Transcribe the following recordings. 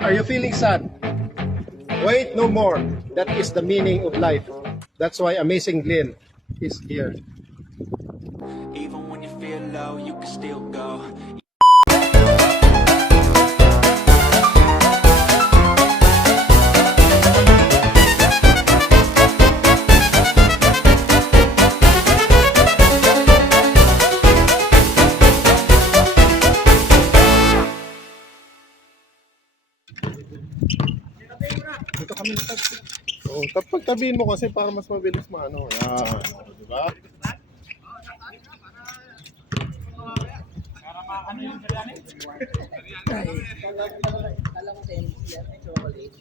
Are you feeling sad? Wait no more. That is the meaning of life. That's why Amazing Glenn is here. Even when you feel low, you can still go. Dito kami na taxi. Oh, tapos tabihin mo kasi para mas mabilis maano. Yan. Di ba? Kala ko tennis yan, may chocolate.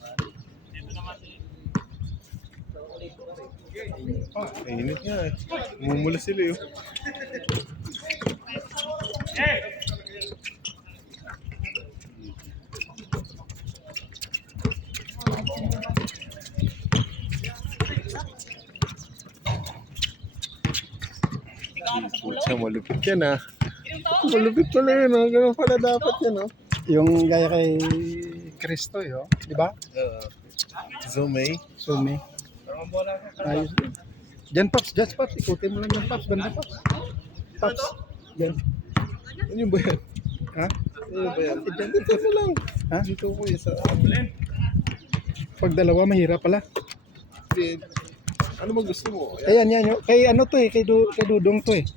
Init nga eh. Mumula sila yun. Pucha, malupit yan ah. Malupit pala yun ah. Ganun pala dapat yan ah. Yung gaya kay Kristo yun. Di ba? Zoomay. Zoomay. Ayos. Diyan Paps, just Paps. Ikutin mo lang yung Paps. Ganda Paps. Paps. Diyan. Ano yung ba yan? Ha? Ano yung ba yan? Dito na lang. Ha? Dito ko isa. Pag dalawa, mahirap pala. Ano mo gusto mo? Ayan, yan. Kay ano to eh. Kay Dudong to eh.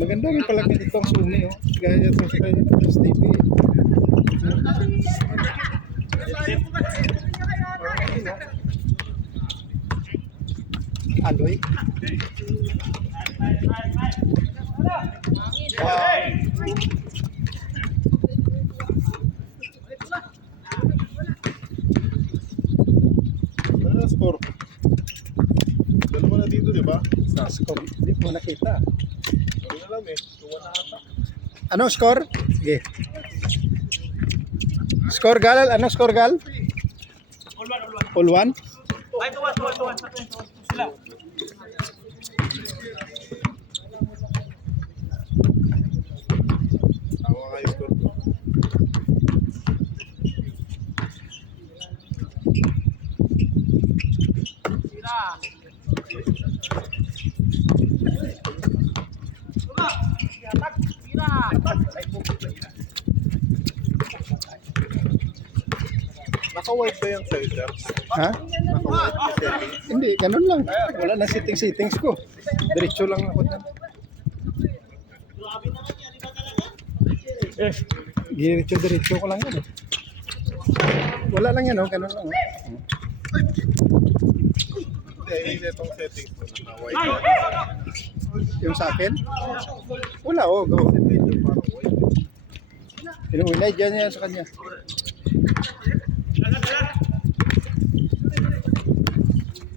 Maganda rin pala dito ang sumi oh. Gaya ito sa STP. Aloy. Ano na score? Dalawa na dito, di ba? Sa score. Hindi mo nakita. Ano na lang eh. Tuwa na ata. Ano score? Sige. Score gal? Ano score gal? All one. Ay, tuwan. Sila. Tama nga yung score ko. Naka-white ba yung filters? Ha? Naka-white yung settings? Hindi, ganun lang. Wala na settings ko. Diretso lang ako dyan. Diretso ko lang yan eh. Wala lang yan oh, ganun lang oh. Hindi, itong settings ko naka-white. Yung sa akin? Wala oh, go. Inuunay dyan yan sa kanya.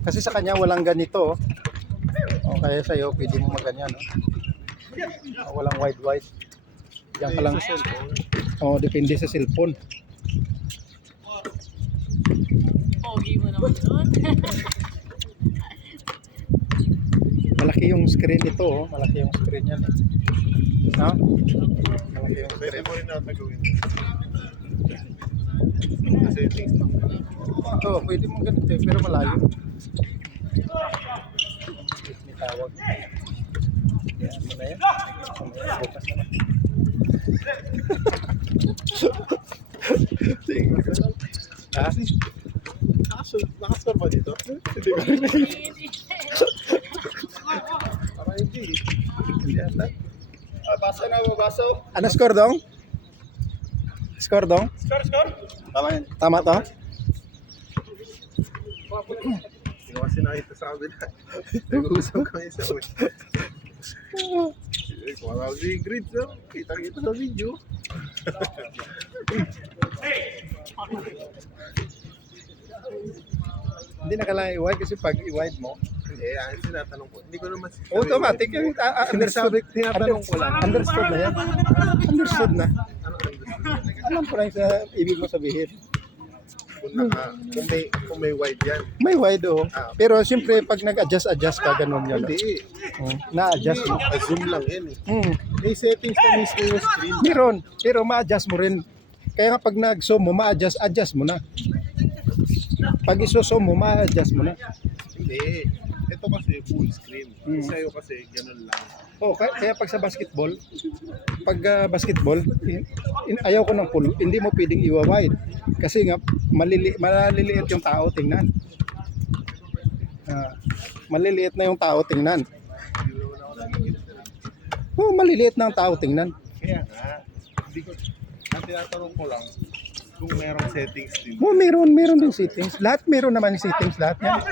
Kasi sa kanya walang ganito oh. O kaya sa'yo pwede mo maganyan oh. Walang white. Diyan ka lang. Oh, depende sa cellphone. Pogi mo naman doon. Malaki yung screen nito oh. Malaki yung screen yan eh. Ha? Malaki yung screen. Pwede mo rin natagawin. Settings lang. Oo, pwede mo ganito eh, pero malayo. May tawag. Yan mo na yan. Bukas na. Ha? Nakascore ba dito? Hindi ba? Parang hindi. Hindi ata. Basa na mo, baso. Ano score dong? Score dong? Score. Tama yan. Tama to? Hindi kasi nakita sa amin. Nag-uusap kami sa uwi. Kung wala si Grid, kita-kita sa video. Hindi na kailangan i-wide kasi pag i-wide mo, ang sinatanong ko, hindi ko naman automatic yung tinatanong ko lang. Understood na yan. Understood na. Alam ko lang sa ibig mo sabihin. Kung may wide yan. May wide oh. Ah. Pero siyempre pag nag-adjust ka ganun yun. Hindi. Na-adjust mo. Zoom lang yan eh. Hmm. May settings na mismo yung screen. Meron, pero ma-adjust mo rin. Kaya nga pag nag-zoom mo, adjust mo na. Pag iso-zoom mo, ma-adjust mo na. Hindi. Ito kasi full screen. Sa'yo kasi ganun lang. Oh, kaya pag sa basketball, basketball, ayaw ko ng full, hindi mo pwedeng iwa-wide. Kasi nga, maliliit yung tao tingnan. Maliliit na yung tao tingnan. Oh, maliliit na ang tao tingnan. Kaya nga. Hindi ko, ang tinatanong ko lang kung merong settings din. Oh, meron din settings. Lahat meron naman yung settings, lahat yan.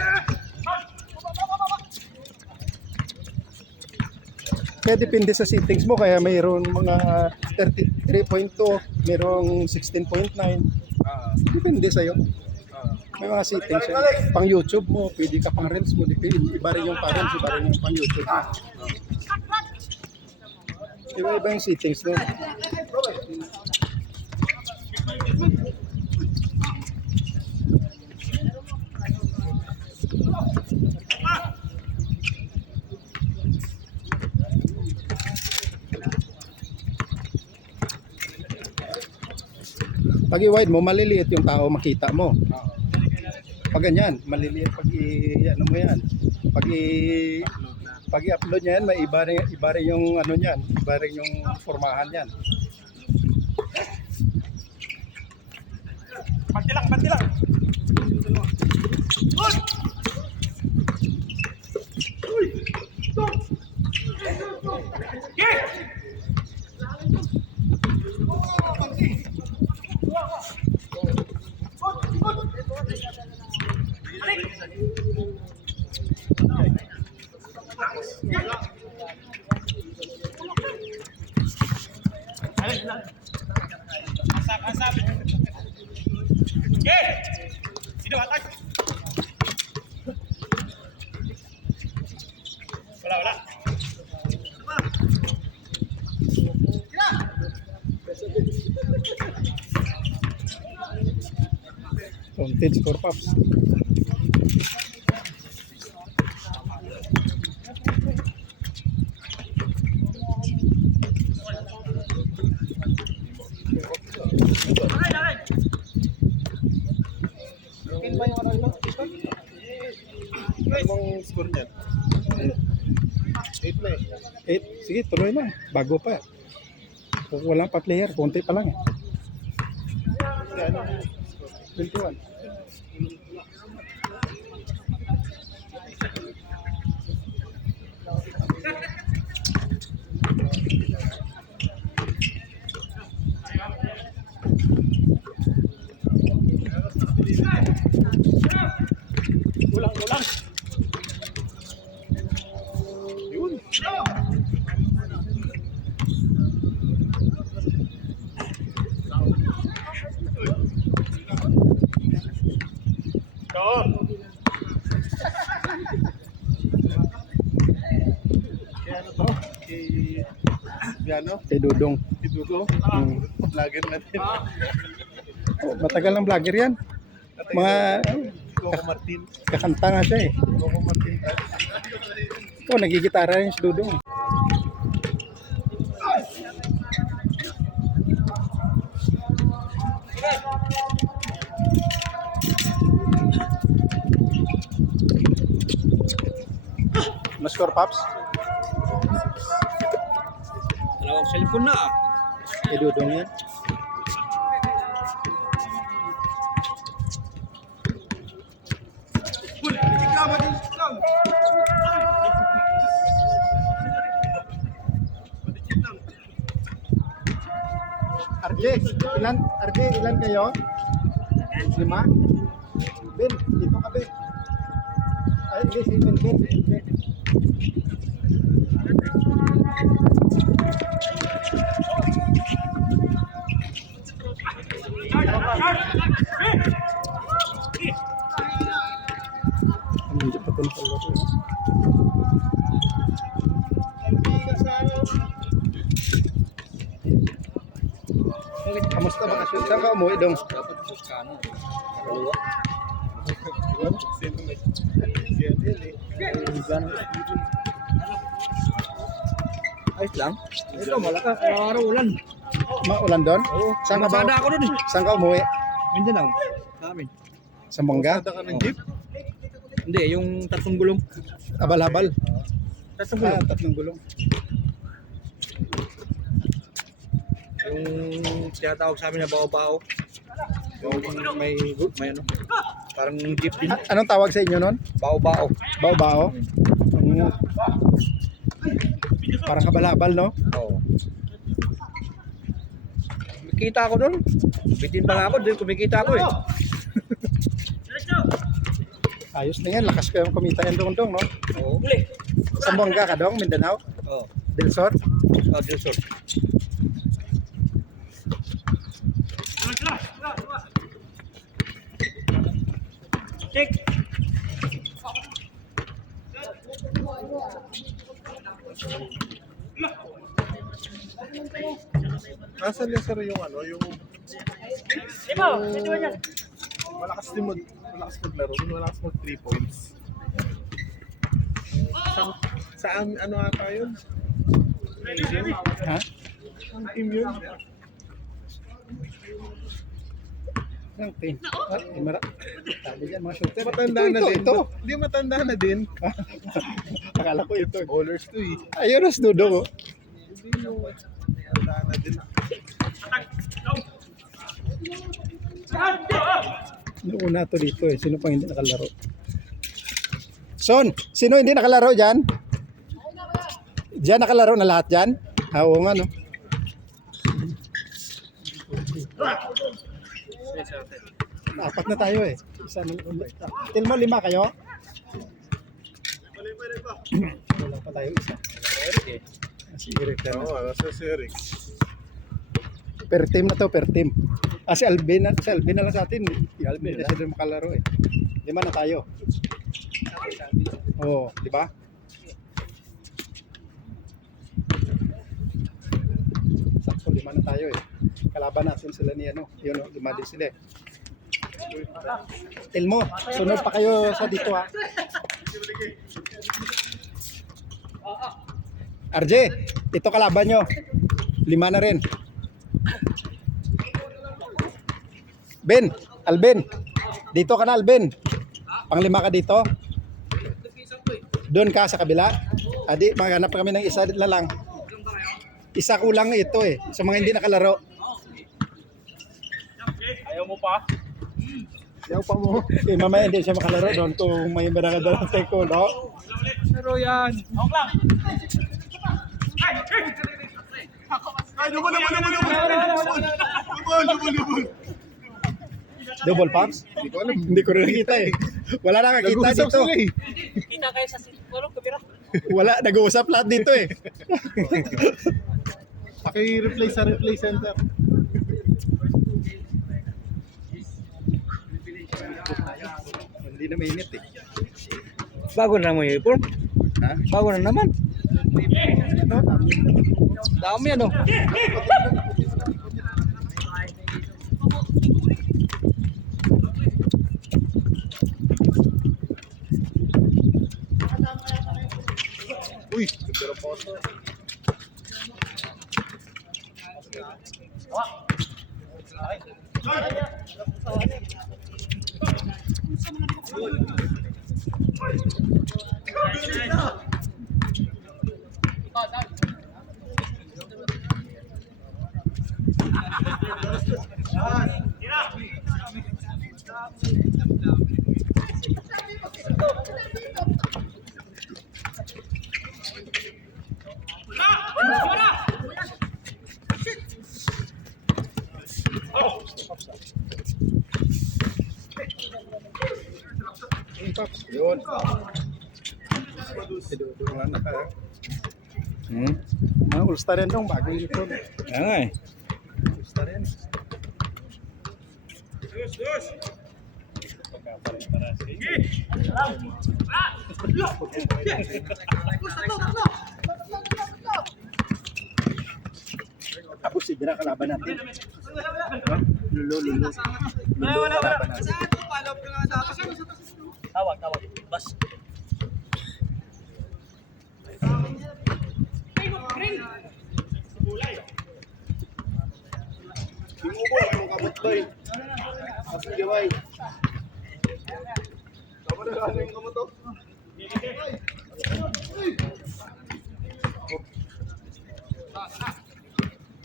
Kaya depende sa settings mo, kaya mayroon mga 33.2, mayroong 16.9. Depende sa'yo. May mga settings yan. Pang YouTube mo, pwede ka pang Reels mo, depende. Iba rin yung pang Reels, iba rin yung pang YouTube mo. Iba-iba yung settings mo. Pag i-wide mo, maliliit yung tao makita mo. Pag ganyan, maliliit pag ano mo yan. Pag i-upload niya yan, may iba rin yung ano niyan, iba rin yung formahan niyan. Banti lang. Asap. Sino atak? Wala. Content score pops. Anong score niyan? 8 na eh. 8, sige, tuloy lang. Bago pa. Kung walang pa player, konti pa lang eh. Ano? 21. Ulang. Yun. Kaya ano to? Kay Dudong. Idugo? Vlogger natin. Oh, matagal ng vlogger yan. Mga Coco Martin. kakanta nga siya eh. Coco Martin. Ikaw, nagigitara rin si Dudong. Score Pops? Dalawang cellphone na ah. Kay Dudong yan. ilan kayo? 5? Ben, dito ka Ben. Ay, hindi, si Ben. Hindi pa ito nakalaro. Kamusta ba kasi? Saan ka umuwi dong? Dapat sa kano. Ayos lang. Ito, malakas. Araw ulan. Maulan doon? Saan ka ba? Nakasada ako dun eh. Saan ka umuwi? Mindanao. Sa amin. Sa Bongga? Kada ka ng jeep? Hindi, yung tatlong gulong. Abal-abal? Tatlong gulong. Tatlong gulong. Yung tinatawag sa amin na bao-bao. Yung may ano. Parang jeep din. Anong tawag sa inyo nun? Bao-bao. Bao-bao? Parang kabalabal, no? Oo. Kumikita ako doon. Bitin pa nga ako, doon kumikita ako eh. Ayos na yan. Lakas ko yung kumita yan doon, no? Oo. Sa Bongga ka dong, Mindanao? Oo. Del Sur? Oh, Dilsor. Check. Nasaan niya sir yung ano, yung malakas din malakas maglaro, yung malakas mag 3 points. Saan ano ata yun? Ha? Ang team yun? Ang team. Sabi yan, mga shooter. Matanda na din. Ito. Hindi matanda na din. Akala ko ito. Bowlers to eh. Ayun, mas dudong, oh. Hindi yung matanda na din. Noong una to dito eh. Sino pang hindi nakalaro? Son, sino hindi nakalaro dyan? Dyan nakalaro na lahat dyan? Oo nga, no? Apat na tayo eh. Isa na lang. Tilmo, 5 kayo? Wala pa tayo isa. Si Eric lang. Oo, nasa si Eric. Per team na to, per team. Si Alvin na lang sa atin. Si Alvin kasi doon makalaro eh. 5 na tayo. Oo, di ba? Sakto 5 na tayo eh. Kalaban natin sila ni ano. Yun, 5 din sila eh. Elmo, sunod pa kayo sa dito ha. RJ, ito kalaban nyo. 5 na rin. Ben, Alben. Dito ka na, Alben. Pang 5 ka dito. Doon ka sa kabila. Adi, maghanap kami ng isa na lang. Isa kulang ito eh. Sa mga hindi nakalaro. Ayaw mo pa? Ayaw pa mo. Eh, mamaya hindi siya makalaro doon kung may manakadala ko, no? Pero yan. Hawak lang. Ay, lubol! Double pumps? Hindi ko alam. Hindi ko rin nakita eh. Wala nakakita Nag-uusap dito. sila eh. Kita kayo sa kamera. Wala, nag-uusap lahat dito eh. Paki-replay sa replay center. Hindi na mainit eh. Bago na mo yung uniform. Ha? Bago na naman. Dami ano. Uy, ganda ng photo. Yun. Idudungan na ka. Mga All-Star yan dong, bagong uniform. Yan nga eh. All-Star yan. Tapos si Bira kalaban natin. Lulo. Lulo kalaban natin.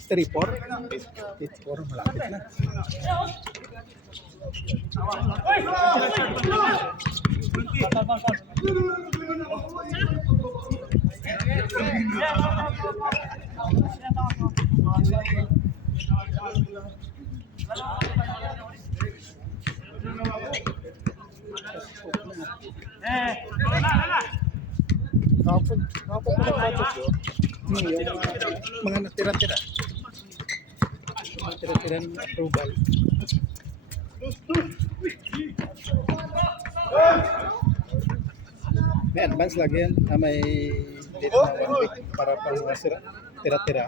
Three, four. 8-4, malapit na. Nakapag pala yun. Yung mga natira-tira. Mga tira-tira ng approval. May advance lagi yan na may date na 1 week para pang mga tira-tira.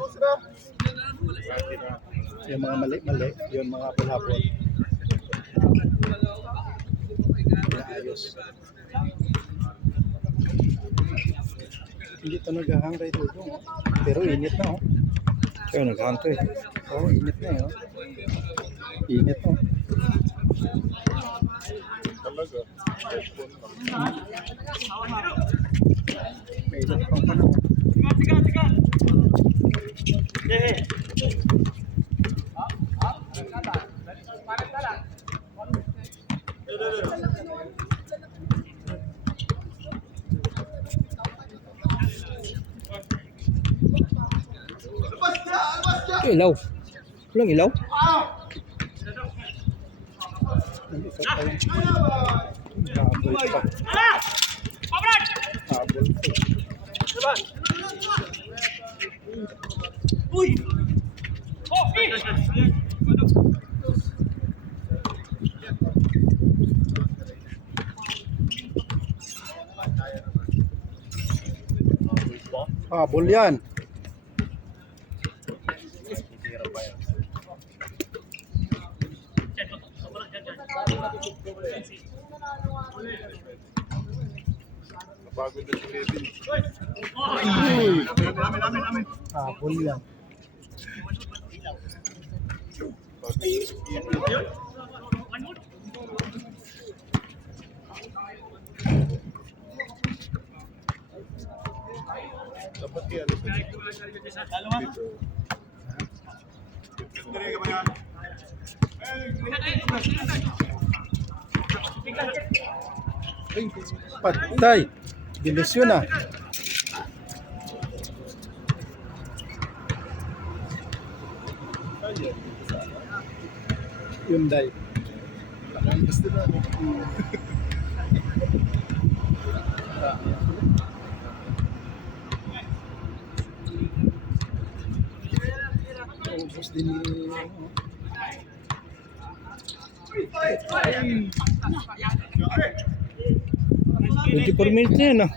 Yung mga mali-mali, yung mga hapon-hapon. Ayos. Hindi ito naghahang right dito. Pero init na oh. Kaya naghahang to eh. Oo, init na eh. Oh. Init oh. Talaga. May ilan pang panahon. Ilaw. Walang ilaw? Nandito pa yung habol pa. Habol pa. Uy! Oh, Habol yan. Napagod na si Kevin. Habol yan. Dapat yan. Dito. Patay. Bilis yun ah. Hyundai. Gusto na. Ubus din ni... 24 minutes na yan ah.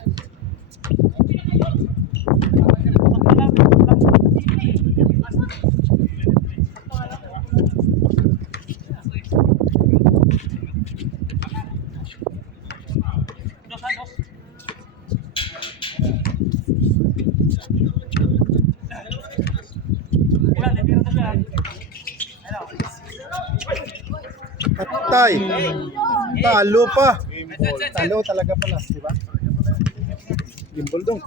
Patay. Talo pa. Talo talaga pala, di ba? Gimbal dong.